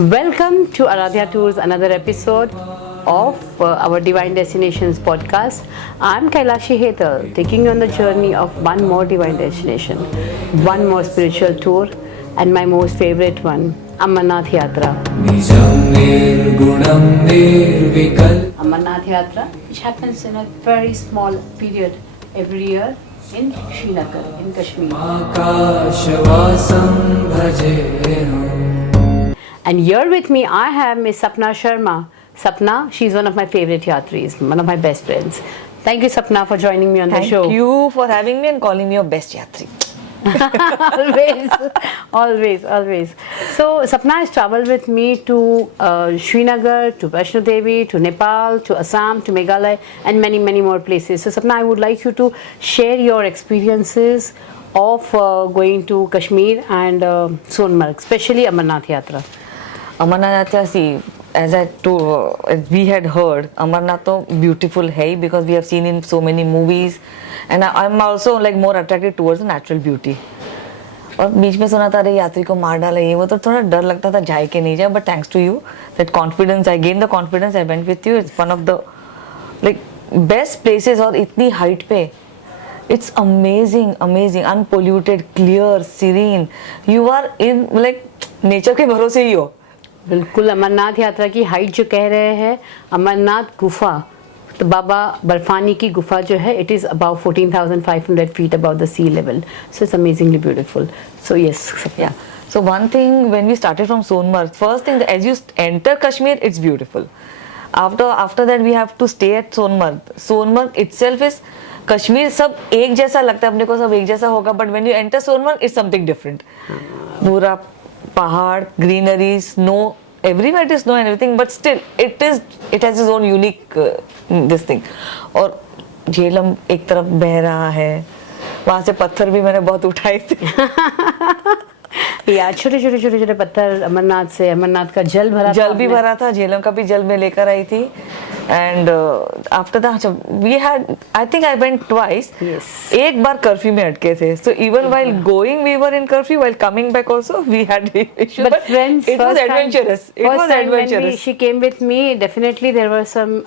Welcome to Aradhya Tours, another episode of our Divine Destinations podcast. I'm Kailashi Hetal, taking you on the journey of one more divine destination, one more spiritual tour, and my most favorite one, Amarnath Yatra. Amarnath Yatra, which happens in a very small period every year in Srinagar, in Kashmir. And here with me, I have Miss Sapna Sharma. Sapna, she's one of my favorite yatris, one of my best friends. Thank you, Sapna, for joining me on the show. Thank you for having me and calling me your best yatri. always. So, Sapna has traveled with me to Srinagar, to Vaishno Devi, to Nepal, to Assam, to Meghalaya, and many, many more places. So, Sapna, I would like you to share your experiences of going to Kashmir and Sonmarg, especially Amarnath Yatra. Amarnath Yatra, see, as we had heard, Amarnath to beautiful hai because we have seen in so many movies, and I'm also like more attracted towards the natural beauty. और बीच में सुना था अरे यात्री को मार डाला ये वो तो थोड़ा डर लगता था जाए कि नहीं जाए but thanks to you that confidence I gain the confidence I went with you it's one of the like best places और इतनी हाइट पे it's amazing unpolluted clear serene you are in like nature के भरोसे ही हो बिल्कुल। अमरनाथ यात्रा की height जो कह रहे हैं, अमरनाथ गुफा, तो बाबा बर्फानी की गुफा जो है, it is about 14,500 feet about the sea level. So it's amazingly beautiful. So yes, yeah. So one thing when we started from Sonmarg, first thing as you enter Kashmir, it's beautiful. After that we have to stay at Sonmarg. Sonmarg itself is Kashmir सब एक जैसा लगता है अपने को सब एक जैसा होगा but when you enter Sonmarg it's something different पूरा पहाड़ greenery snow everywhere it is snow and everything but still it has its own unique this thing और झेलम एक तरफ बह रहा है वहां से पत्थर भी मैंने बहुत उठाए थे यार छोटे पत्थर अमरनाथ का जल भी भरा था झेलम का भी जल में लेकर आई थी and after that we had I think I went twice एक बार कर्फ्यू में अटके थे so even while going we were in curfew while coming back also we had issues but friends it was adventurous she came with me definitely there were some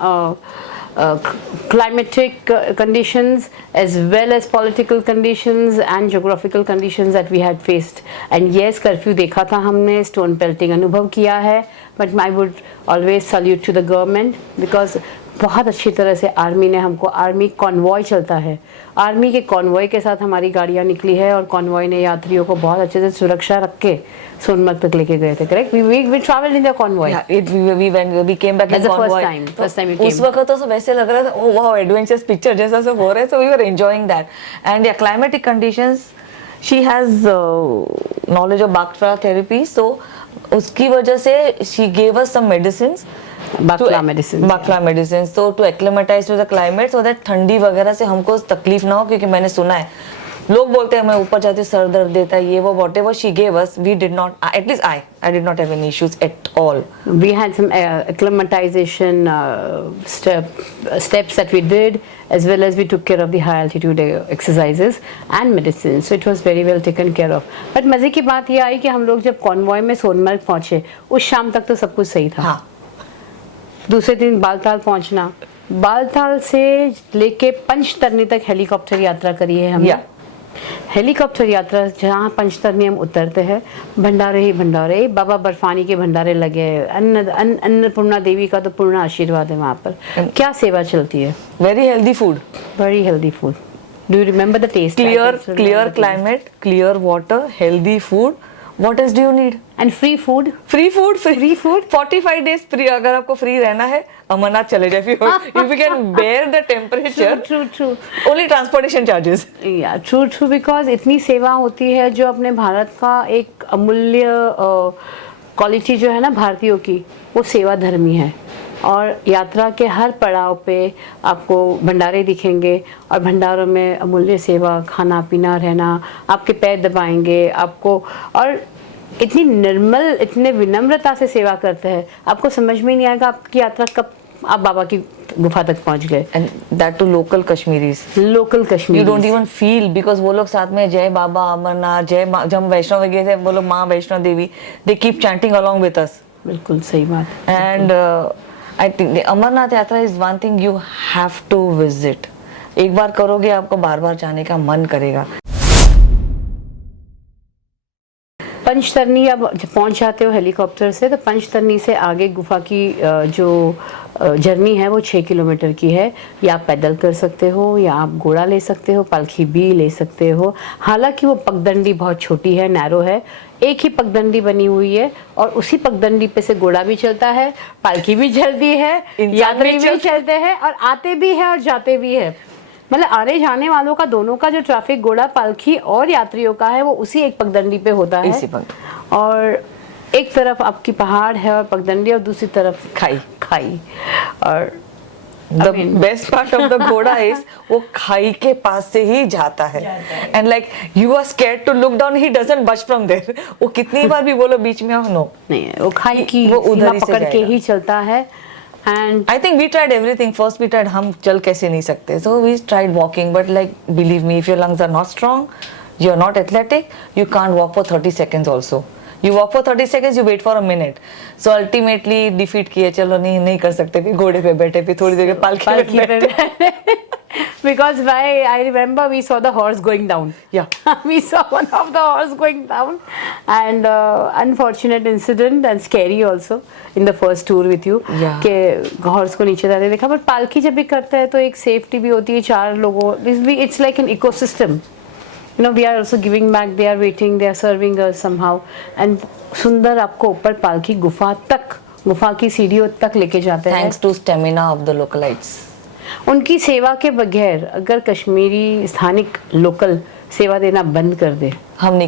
climatic conditions as well as political conditions and geographical conditions that we had faced. And yes, curfew देखा था हमने, stone pelting अनुभव किया है, but I would always salute to the government because बहुत अच्छी तरह से आर्मी ने हमको आर्मी कॉन्वॉय चलता है, आर्मी के कॉन्वॉय के साथ हमारी गाड़ियाँ निकली है और कॉन्वॉय ने यात्रियों को बहुत अच्छे से सुरक्षा रख के सोनमर्ग तक लेके गए थे. Correct? We travelled in the convoy. We came back in convoy. First time उस वक्त तो सब ऐसे लग रहा था ओह वाओ एडवेंचरस पिक्चर जैसा सब हो रहा है so we were enjoying that and या climatic conditions she has knowledge of बाक्ट्रा थेरेपी सो उसकी वजह से she gave us some medicines बाकला मेडिसिन तो to acclimatize to the climate so that ठंडी वगैरह से हमको तकलीफ ना हो क्योंकि मैंने सुना है लोग बोलते हैं मैं ऊपर जाते सर दर्द देता है ये वो whatever she gave us we did not at least I did not have any issues at all. We had some acclimatization steps that we did as well as we took care of the high altitude exercises and medicine so it was very well taken care of. But मजे की बात ये आई कि हम लोग जब convoy में सोनमर्ग पहुंचे उस शाम तक तो सब कुछ सही था. हाँ. दूसरे दिन बालताल पहुंचना, बालताल से लेके पंचतरनी तक हेलीकॉप्टर यात्रा करी है हमने. हेलीकॉप्टर यात्रा जहाँ पंचतरनी हम उतरते हैं भंडारे ही भंडारे, बाबा बर्फानी के भंडारे लगे, अन्नपूर्णा देवी का तो पूर्ण आशीर्वाद है वहाँ पर. क्या सेवा चलती है. Very healthy food. Do you remember the taste. Clear climate, clear water, healthy food. What else do you need? And free food. 45 days free. अगर आपको free रहना है अमरनाथ चले जाए. If you can bear the temperature. True. Only transportation charges. Yeah, true because इतनी सेवा होती है जो अपने भारत का एक अमूल्य क्वालिटी जो है ना भारतीयों की वो सेवा धर्मी है. और यात्रा के हर पड़ाव पे आपको भंडारे दिखेंगे और भंडारों में अमूल्य सेवा, खाना पीना रहना, आपके पैर दबाएंगे आपको और इतनी निर्मल इतने विनम्रता से सेवा करते हैं आपको समझ में नहीं आएगा आपकी यात्रा कब आप बाबा की गुफा तक पहुंच गए. And that to local Kashmiris. You don't even feel because वो लोग साथ में जय बाबा अमरनाथ जय जब हम वैष्णो गए थे वो लोग माँ Vaishno Devi they keep chanting along with us. बिल्कुल सही बात। And I think the Amarnath Yatra is one thing you have to visit. एक बार करोगे आपको बार बार जाने का मन करेगा। पंचतरनी अब जब पहुंच जाते हो हेलीकॉप्टर से, तो पंचतरनी से आगे गुफा की जो जर्नी है वो 6 किलोमीटर की है। या आप पैदल कर सकते हो या आप घोड़ा ले सकते हो, पालकी भी ले सकते हो। हालांकि वो पगडंडी बहुत छोटी है, नैरो है, एक ही पगडंडी बनी हुई है और उसी पगडंडी पे से घोड़ा भी चलता है, पालकी भी चलती है, यात्री भी चलते हैं और आते भी है और जाते भी है। मतलब आने जाने वालों का दोनों का जो ट्रैफिक घोड़ा पालकी और यात्रियों का है वो उसी एक पगडंडी पे होता है। इसी और एक तरफ आपकी पहाड़ है और पगडंडी और दूसरी तरफ खाई। और the best part of the घोड़ा is वो खाई के पास से ही जाता है and like you are scared to look down, he doesn't budge from there। वो कितनी बार भी बोलो बीच में नो नहीं, वो खाई की वो उधर सीमा पकड़ के ही चलता है। And I think we tried everything. First we tried हम चल कैसे नहीं सकते, so we tried walking, but like believe me, if your lungs are not strong, you are not athletic, you can't walk for 30 seconds also। You walk for 30 seconds, you wait for a minute। So ultimately defeat किए, चलो नहीं कर सकते, फिर घोड़े पे बैठे, फिर थोड़ी देर पालकी पे बैठे। Because I remember we saw the horse going down. Yeah, we saw one of the horse going down, and unfortunate incident and scary also in the first tour with you। Yeah. कि horse को नीचे जाते देखा, but पालकी जब भी करते हैं तो एक safety भी होती है 4 लोगों। It's like an ecosystem। You know, we are also giving back, they are waiting, they are serving us somehow। And सुंदर आपको ऊपर पालकी गुफा की सीढ़ियों तक लेके जाते हैं। Thanks to stamina of the localites। उनकी सेवा के बगैर अगर कश्मीरी स्थानिक लोकल सेवा देना बंद कर दे, हम नहीं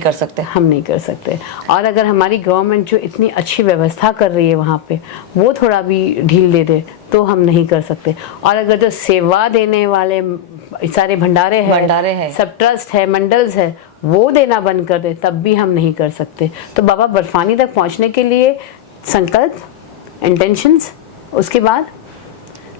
कर सकते। और अगर हमारी गवर्नमेंट जो इतनी अच्छी व्यवस्था कर रही है वहाँ पे वो थोड़ा भी ढील दे दे तो हम नहीं कर सकते। और अगर जो सेवा देने वाले सारे भंडारे हैं, सब ट्रस्ट है, मंडल्स है, वो देना बंद कर दे तब भी हम नहीं कर सकते। तो बाबा बर्फानी तक पहुँचने के लिए संकल्प, इंटेंशंस, उसके बाद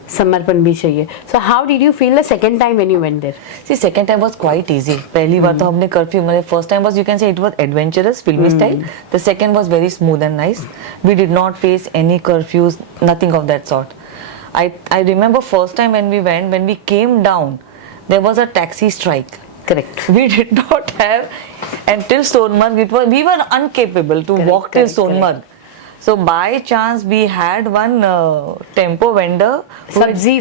समर्पण भी चाहिए। So how did you feel the second time when you went there? See, second time was quite easy। पहली बार तो हमने कर्फ्यू में, first time was you can say it was adventurous, filmy style। The second was very smooth and nice। We did not face any curfews, nothing of that sort। I remember first time when we went, when we came down, there was a taxi strike। Correct। We did not have until Sonmarg, we were incapable to walk till Sonmarg। So by chance we had one tempo vendor, सब्जी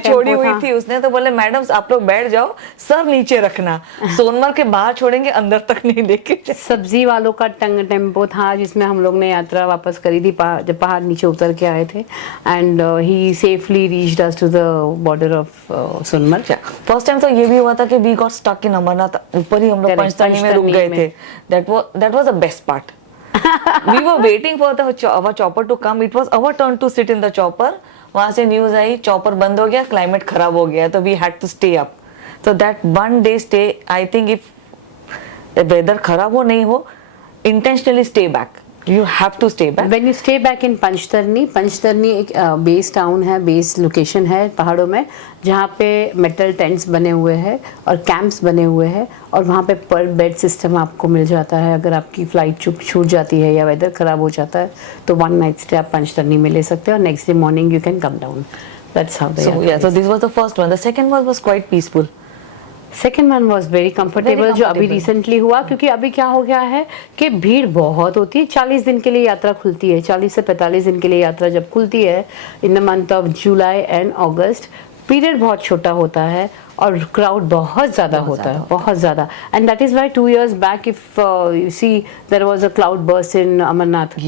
छोड़ी हुई थी, उसने तो बोले madam आप लोग बैठ जाओ, सर नीचे रखना, सोनमर्ग के बाहर छोड़ेंगे, अंदर तक नहीं लेके। सब्जी वालों का टेम्पो था जिसमें हम लोग ने यात्रा वापस करी थी जब पहाड़ नीचे उतर के आए थे। And he safely reached us to the border of Sonmarg. First time तो ये भी हुआ था कि we got stuck in Amarnath, ऊपर ही हम लोग पंचतरनी में रुक गए थे। That was the best part। We were waiting for our chopper to come। It was our turn to sit in the chopper। वहाँ से न्यूज आई चॉपर बंद हो गया, क्लाइमेट खराब हो गया, तो we had to stay up। So that one day stay, I think if weather खराब हो नहीं हो, intentionally stay back। You have to stay back। When you stay back in Panchtarni एक बेस टाउन है, बेस लोकेशन है पहाड़ों में, जहाँ पे मेटल टेंट्स बने हुए हैं और कैंप्स बने हुए हैं और वहाँ पे पर बेड सिस्टम आपको मिल जाता है। अगर आपकी फ्लाइट छूट जाती है या वेदर ख़राब हो जाता है तो 1 नाइट स्टे आप पंचतरनी में ले सकते हो और next day morning you can come down. That's how so this was the first one। The second one was quite peaceful। Second one was very comfortable, जो अभी रिसेंटली हुआ, क्योंकि अभी क्या हो गया है कि भीड़ बहुत होती है। 40 दिन के लिए यात्रा खुलती है, 40 से 45 दिन के लिए यात्रा जब खुलती है in the month of July and August, period बहुत छोटा होता है और क्राउड बहुत ज़्यादा होता है, बहुत ज़्यादा। And that is why 2 years back if you see there was a cloud burst in Amarnath.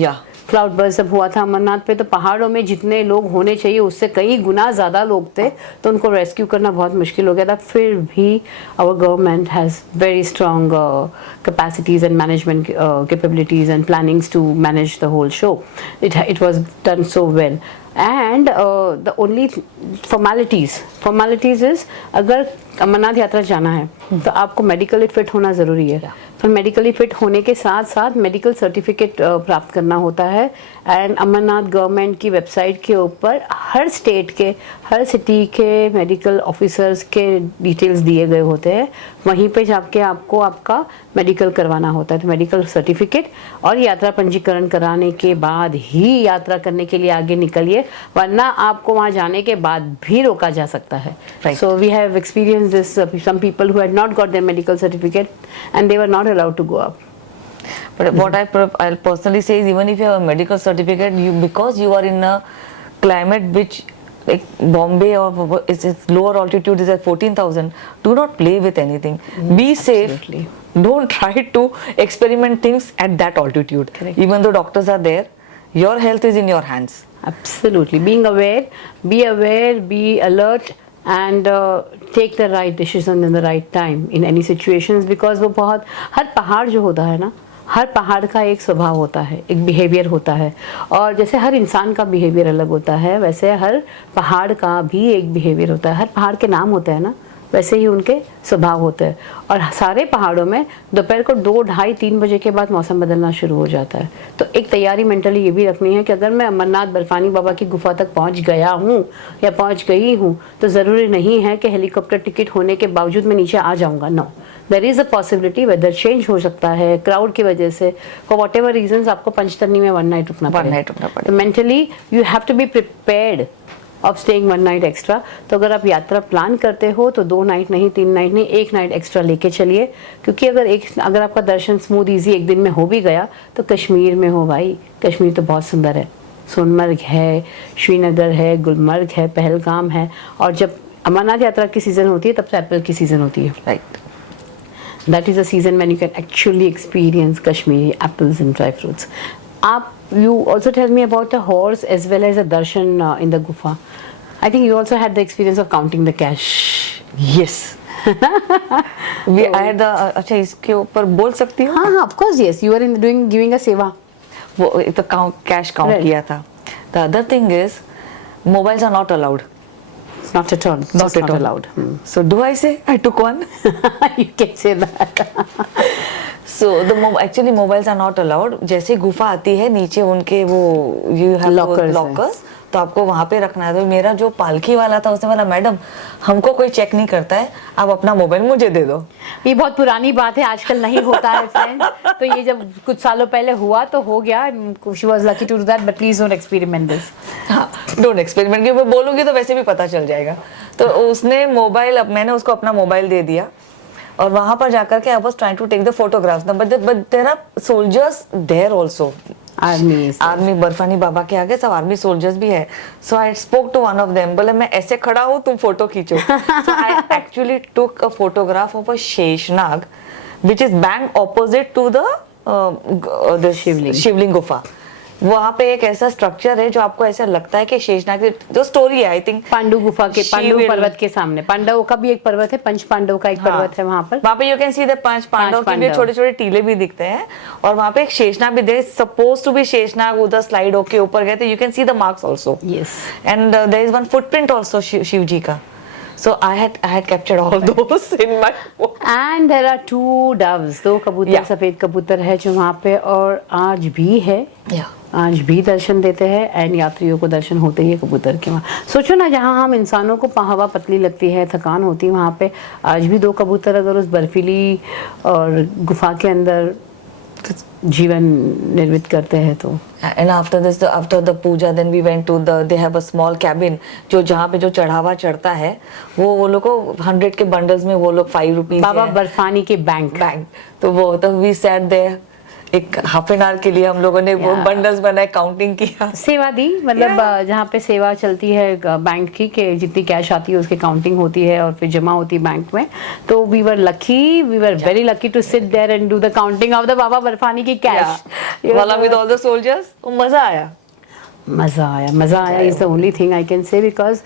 Cloud burst जब हुआ था अमरनाथ पे तो पहाड़ों में जितने लोग होने चाहिए उससे कई गुना ज़्यादा लोग थे, तो उनको रेस्क्यू करना बहुत मुश्किल हो गया था। फिर भी our government has very strong capacities and management capabilities and plannings to manage the whole show. It was done so well. And the only formalities is अगर अमरनाथ यात्रा जाना है तो आपको मेडिकली फिट होना ज़रूरी है। और मेडिकली फिट होने के साथ साथ मेडिकल सर्टिफिकेट प्राप्त करना होता है। एंड अमरनाथ गवर्नमेंट की वेबसाइट के ऊपर हर स्टेट के, हर सिटी के मेडिकल ऑफिसर्स के डिटेल्स दिए गए होते हैं। वहीं पे जाके आपको आपका मेडिकल करवाना होता है। तो मेडिकल सर्टिफिकेट और यात्रा पंजीकरण कराने के बाद ही यात्रा करने के लिए आगे निकलिए, वरना आपको वहाँ जाने के बाद भी रोका जा सकता है। Right. So we have experienced this. Some people who had not got their medical certificate and they were not allowed to go up. But what I'll personally say is, even if you have a medical certificate, because you are in a climate which, like Bombay or it's lower altitude is at 14,000, do not play with anything. Be safe. Absolutely. Don't try to experiment things at that altitude. Correct. Even though doctors are there, your health is in your hands. Absolutely. Being aware, be alert, and take the right decision in the right time in any situations, because वो बहुत, हर पहाड़ जो होता है ना, हर पहाड़ का एक स्वभाव होता है, एक बिहेवियर होता है। और जैसे हर इंसान का बिहेवियर अलग होता है, वैसे हर पहाड़ का भी एक बिहेवियर होता है। हर पहाड़ के नाम होते हैं ना, वैसे ही उनके स्वभाव होते हैं। और सारे पहाड़ों में दोपहर को 2, 2:30, 3 बजे के बाद मौसम बदलना शुरू हो जाता है। तो एक तैयारी मेंटली ये भी रखनी है कि अगर मैं अमरनाथ बर्फानी बाबा की गुफा तक पहुंच गया हूँ या पहुंच गई हूँ, तो ज़रूरी नहीं है कि हेलीकॉप्टर टिकट होने के बावजूद मैं नीचे आ जाऊँगा। No, there is a possibility, weather change हो सकता है, क्राउड की वजह से, फॉर वॉट एवर रीजन आपको पंचतरनी में 1 नाइट रुकना पड़ेगा। Mentally you have to be prepared of staying 1 night extra. तो अगर आप यात्रा प्लान करते हो तो 2 नाइट नहीं, 3 नाइट नहीं, 1 नाइट एक्स्ट्रा लेके चलिए। क्योंकि अगर आपका दर्शन स्मूथ ईजी एक दिन में हो भी गया, तो कश्मीर में हो भाई, कश्मीर तो बहुत सुंदर है। सोनमर्ग है, श्रीनगर है, गुलमर्ग है, पहलगाम है। और जब अमरनाथ यात्रा की सीज़न होती है तब तो एप्पल की सीज़न होती है। Right. That is a season when you can actually experience Kashmiri apples and dry fruits. You also tell me about the horse as well as the darshan in the gufa. I think you also had the experience of counting the cash. Yes. I had the अच्छा इसके ऊपर बोल सकती हूँ? हाँ, of course, yes. You were giving a seva. वो तो cash count Right. किया था. The other thing is, mobiles are not allowed. Not at all. Just not allowed. So do I say I took one? You can say that. So actually mobiles are not allowed. जैसे गुफा आती है नीचे उनके वो you have lockers, तो आपको वहाँ पे रखना है। तो मेरा जो पालकी वाला था उसने बोला, मैडम हमको कोई चेक नहीं करता है, आप अपना मोबाइल मुझे दे दो। ये बहुत पुरानी बात है, आजकल नहीं होता है फ्रेंड्स। तो ये जब कुछ सालों पहले हुआ तो हो गया। She was lucky to do that, but please don't experiment this. हाँ, डोंट एक्सपेरिमेंट, क्योंकि मैं बोलूँगी तो वैसे भी पता चल जाएगा। तो उसने मोबाइल, अब मैंने उसको अपना मोबाइल दे दिया और वहाँ पर जाकर के I was trying to take the photographs, but there are soldiers there also. Army Barfani Baba के आगे सब आर्मी सोल्जर्स भी है। So I spoke to one of them, बोले मैं ऐसे खड़ा हूँ, तुम फोटो खींचो। So I actually took a photograph of a Sheshnag which is bank opposite to the Shivling गुफा। वहाँ पे एक ऐसा स्ट्रक्चर है जो आपको ऐसा लगता है कि शेषनाग की जो स्टोरी है, आई थिंक पांडु गुफा के, पांडु पर्वत के सामने, पांडवों का भी एक पर्वत है, पंच पांडव का एक पर्वत है वहाँ पर। वहाँ पे यू कैन सी द पांच पांडव के भी छोटे छोटे टीले भी दिखते हैं। और वहाँ पे एक शेषनाग भी, there is suppose to be Sheshnag, उधर स्लाइड होके ऊपर गए थे, you can see the marks also. Yes, and there is one footprint also Shiv ji का। So I had captured all those in my phone. And there are 2 doves, 2 कबूतर, Yeah. सफेद कबूतर है जो वहाँ पे और आज भी है। Yeah. आज भी दर्शन देते हैं एंड यात्रियों को दर्शन होते ही है कबूतर के वहाँ। सोचो ना, जहाँ हम इंसानों को हवा पतली लगती है, थकान होती है, वहाँ पे आज भी 2 कबूतर अगर उस बर्फीली और गुफा के अंदर जीवन निर्मित करते हैं तो। And after the puja, then we went to they have a small cabin जो जहाँ पे जो चढ़ावा चढ़ता है वो लोग को 100 के बंडल्स में वो लोग 5 रुपीज बाबा बर्फानी के बैंक, तो वो तो वी सैट देयर एक हाफ एन आवर के लिए हम लोगों ने वो बंडल्स बनाए, काउंटिंग किया, सेवा दी। मतलब जहाँ पे सेवा चलती है बैंक की, के जितनी कैश आती है उसकी काउंटिंग होती है और फिर जमा होती है बैंक में। तो we were very lucky to sit there and do the counting of the Baba Barfani की कैश वाला विद ऑल द सोल्जर्स। मजा आया is the only thing I can say, because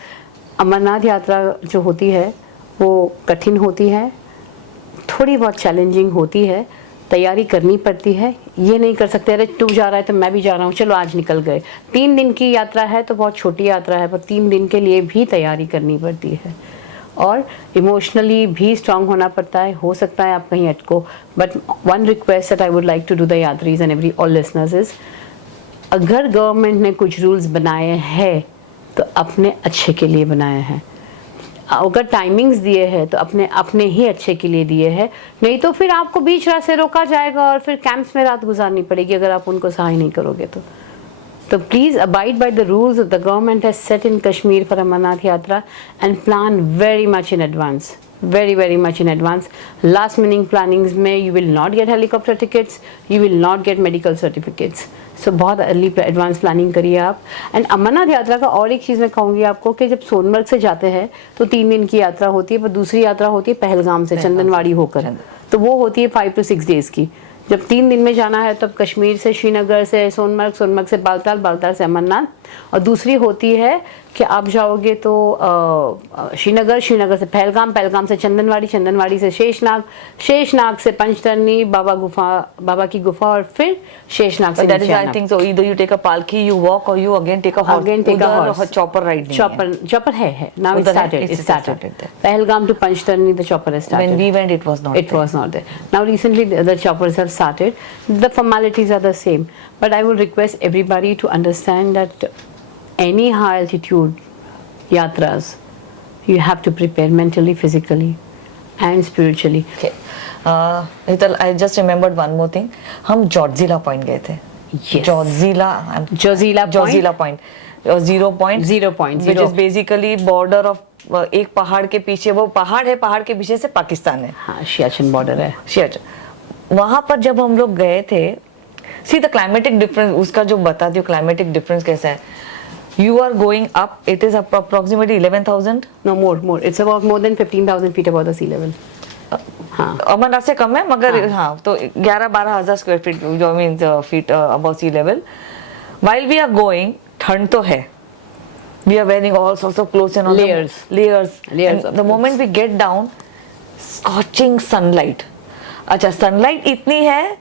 Amarnath Yatra जो होती है वो कठिन होती है, थोड़ी बहुत चैलेंजिंग होती है, तैयारी करनी पड़ती है। ये नहीं कर सकते अरे तू जा रहा है तो मैं भी जा रहा हूँ, चलो आज निकल गए। 3 दिन की यात्रा है तो बहुत छोटी यात्रा है, पर 3 दिन के लिए भी तैयारी करनी पड़ती है। और इमोशनली भी स्ट्रांग होना पड़ता है. हो सकता है आप कहीं अटको, but one request that I would like to do the yatris and every all listeners is, अगर गवर्नमेंट ने कुछ रूल्स बनाए हैं तो अपने अच्छे के लिए बनाए हैं. अगर टाइमिंग्स दिए हैं तो अपने अपने ही अच्छे के लिए दिए हैं, नहीं तो फिर आपको बीच रास्ते रोका जाएगा और फिर कैंप्स में रात गुजारनी पड़ेगी अगर आप उनको सहाय नहीं करोगे तो. So please abide by the rules that the government has set in Kashmir for Amarnath Yatra and plan very much in advance. Very much in advance. Last minute plannings में you will not get helicopter tickets, you will not get medical certificates. So बहुत early advance planning करिए आप. And Amarnath यात्रा का और एक चीज़ मैं कहूँगी आपको कि जब सोनमर्ग से जाते हैं तो 3 दिन की यात्रा होती है, पर दूसरी यात्रा होती है पहलगाम से चंदनवाड़ी होकर, तो वो होती है 5 to 6 days की. जब 3 दिन में जाना है तब कश्मीर से श्रीनगर से सोनमर्ग, सोनमर्ग से बालताल, बालताल से अमरनाथ, और दूसरी होती है कि आप जाओगे तो श्रीनगर, श्रीनगर से पहलगाम, पहलगाम से चंदनवाड़ी, चंदनवाड़ी से शेषनाग, शेषनाग से पंचतरनी, बाबा गुफा, बाबा की गुफा, और फिर शेषनाग से that is I think so either you take a palki, you walk, or you again take a horse. Again take a horse. Chopper ride नहीं है. Chopper है. Now it started. It started. Pehlegam to Panchtarni, the chopper has started. When we went, it was not. It was not there. Now recently the choppers have started. The formalities are the same, but I would request everybody to understand that any high altitude yatras, you have to prepare mentally, physically, and spiritually. Okay. Hital, I just remembered one more thing. हम जॉर्जिला point गए थे. Yes. Zojila point 0 point, 0 point, which is basically border of एक पहाड़ के पीछे, वो पहाड़ है, पहाड़ के पीछे से पाकिस्तान है. हाँ, सियाचिन बॉर्डर है. सियाचिन. वहाँ पर जब हम लोग गए थे, सी द क्लाइमेटिक डिफरेंस, उसका जो बता दियो क्लाइमेटिक डिफरेंस कैसा है. You are going up. It is approximately 11,000. No, more. It's about more than 15,000 feet above the sea level. हाँ. अमरनाथ से कम है, मगर हाँ तो 11-12 हजार स्क्वायर फीट जो means feet above sea level. While we are going, ठंड तो है. We are wearing all sorts of clothes and all layers. And the moment we get down, scorching sunlight. अच्छा, sunlight इतनी है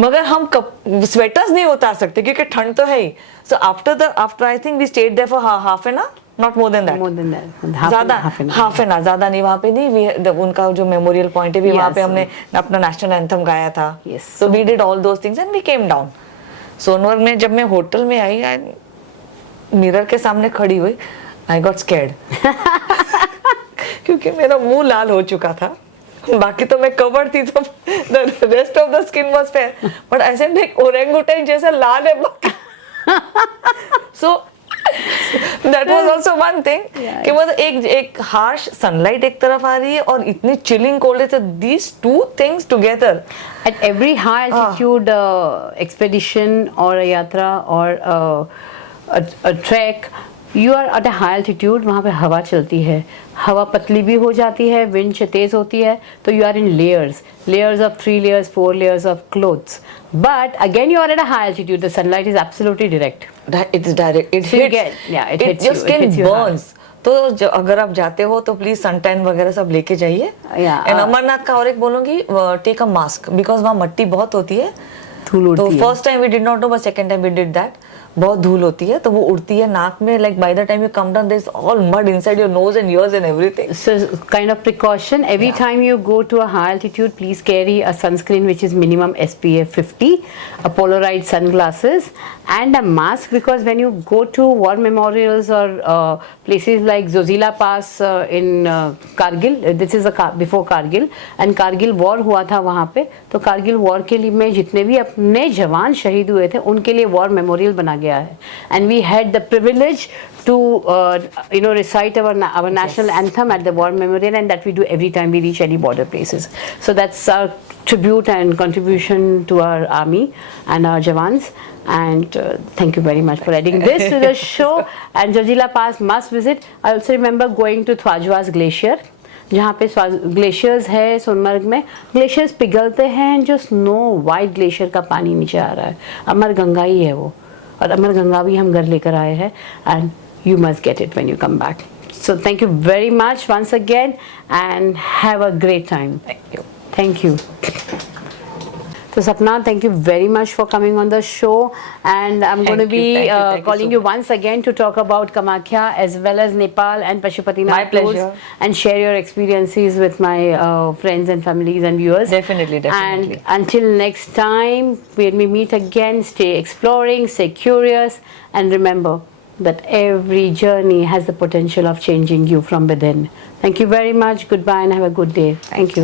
मगर हम स्वेटर्स नहीं उतार सकते क्योंकि ठंड तो है ही. So after I think we stayed there for half an hour, not more than that. More than that. half an hour ज़्यादा नहीं. वहाँ पे नहीं, उनका जो मेमोरियल पॉइंट है, वहाँ पे हमने अपना नेशनल एंथम गाया था. So we did all those things and we came down. Sonamarg में जब मैं होटल में आई, मिरर के सामने खड़ी हुई, I got scared. क्योंकि मेरा मुंह लाल हो चुका था. बाकी तो मैं कवर थी, तो the rest of the skin was fair. But ऐसे एक ओरेंगुटेन जैसा लाल है. So that was also one thing कि मतलब एक harsh sunlight एक तरफ आ रही है और इतनी chilling cold है. So these two things together. At every high altitude expedition or a yatra or a trek, you are at a high altitude. वहाँ पे हवा चलती है, हवा पतली भी हो जाती है, विंड तेज होती है, तो you are in layers of 3 layers, 4 layers of clothes. But again, you are at a high altitude. The sunlight is absolutely direct. It is direct. It so hits. It hits your you. skin it hits burns. तो अगर आप जाते हो तो please suntan वगैरह सब लेके जाइए. एंड अमरनाथ का और एक बोलूंगी, टेक अ मास्क, बिकॉज वहाँ मट्टी बहुत होती है, धूल उड़ती है. तो first time we did not know, but second time we did that. बहुत धूल होती है तो वो उड़ती है नाक में. Like by the time you come down there is all mud inside your nose and ears and everything. So kind of precaution every time you go to a high altitude, please carry a sunscreen which is minimum SPF 50, a polarized sunglasses and a mask, because when you go to war memorials or places like Zojila Pass in Kargil, this is before Kargil, and Kargil war हुआ था वहाँ पे, तो Kargil war के लिए में जितने भी अपने जवान शहीद हुए थे उनके लिए वॉर मेमोरियल बना गया है. And we had the privilege to recite our national anthem at the war memorial, and that we do every time we reach any border places. So that's our tribute and contribution to our army and our jawans. And thank you very much for adding this to the show. And Zojila Pass must visit. I also remember going to Thwajwas Glacier, जहाँ पे glaciers है सोनमर्ग में. Glaciers पिघलते हैं, जो snow white glacier का पानी नीचे आ रहा है. अमर गंगा ही है वो, और अमर गंगा भी हम घर लेकर आए हैं. And you must get it when you come back. So thank you very much once again and have a great time. Thank you. Thank you. So Sapna, thank you very much for coming on the show, and I'm going to Thank you, be thank you, thank you calling so you much. once again to talk about Kamakya as well as Nepal and Pashupatinath My pleasure. tours, and share your experiences with my friends and families and viewers. Definitely, definitely. And until next time, when we meet again, stay exploring, stay curious, and remember that every journey has the potential of changing you from within. Thank you very much. Goodbye and have a good day. Thank you.